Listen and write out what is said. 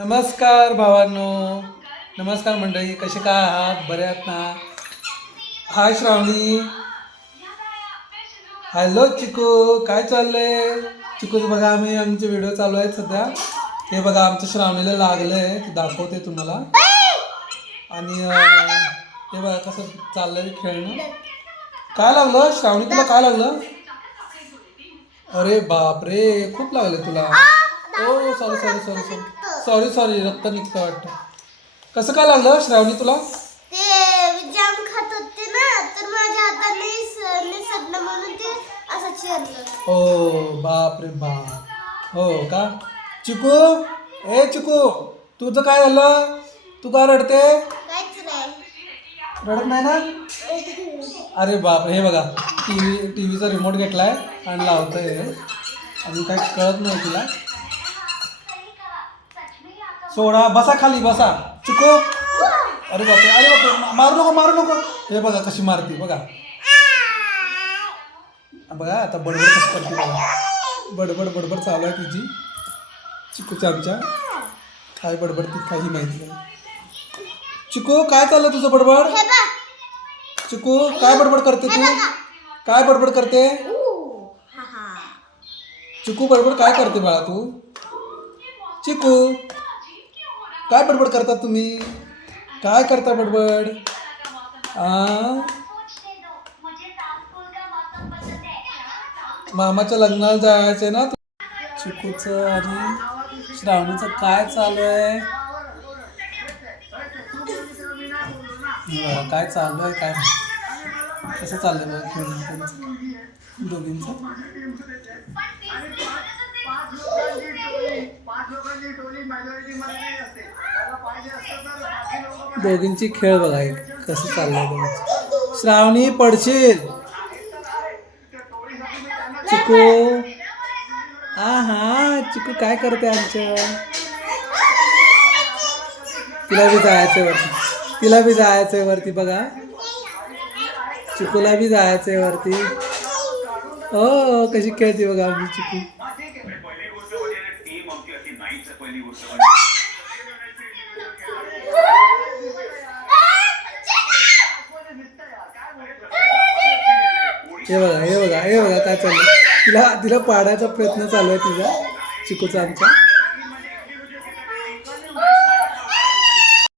नमस्कार भावांनो, नमस्कार मंडळी. कसे काय आहात? बरे आहात ना? हाय श्रावणी. हॅलो चिकू, काय चाललंय? चिकूच बघा, आमचे व्हिडिओ चालू आहेत सध्या. हे बघा आमच्या श्रावणीला लागलंय, ते दाखवते तुम्हाला. आणि हे बघा कसं चाललंय खेळणं. काय लागलं श्रावणी, तुला काय लागलं? अरे बापरे, खूप लागले तुला. Oh sorry sorry sorry sorry sorry sorry, रक्त निघतं वाटतं. कसं काय लागलं श्रावणी तुला? ते जाम खात होते ना, तर माझ्या हाताने निसटलं म्हणून ते असं चिरलं. ओ बाप रे बाप. हो का? चिकू, ए चिकू, तुझं काय झालं? तू का रडते? काहीच नाही. रडत नाही ना? अरे बाप, हे बघा टीव्हीचा रिमोट घेतलाय आणि लावतोय. अजून काय कळत नाही तिला. सोडा, बसा खाली बसा. चिकू, अरे बापरे, अरे बापरे, मारू नको मारू नको. हे बघा कशी मारती बघा. बघा आता बडबड कशी करते बघा. बडबड बडबड चालू आहे तुझी चिकूच्या आमच्या. काय बडबडती काही माहिती नाही. चिकू काय चाललं तुझं बडबड? हे बघ. चिकू काय बडबड करते तू? काय बडबड करते? चिकू बडबड काय करते बाळा तू? चिकू काय बडबड करता तुम्ही? काय करता बडबड? मामाच्या लग्नाला जायचंय ना. चिकूचं आणि श्रावणीचं काय चालू आहे? काय चालू आहे काय? कसं चाललंय बघा खेळणं त्यांचं दोघींचं. दोघींची खेळ बघा कसं चाललंय दोघींची. श्रावणी पडशील. चिकू, हा चिकू काय करते आमचं? तिला बी जायचंय वरती, तिला बी जायचंय वरती बघा. चिकूला बी जायचंय वरती. हो कशी खेळते बघा आमची चिकू. हे बघा हे बघा हे बघा काय चाललंय. तिला तिला पाडायचा प्रयत्न चालू आहे तिचा चिकूचा आमच्या.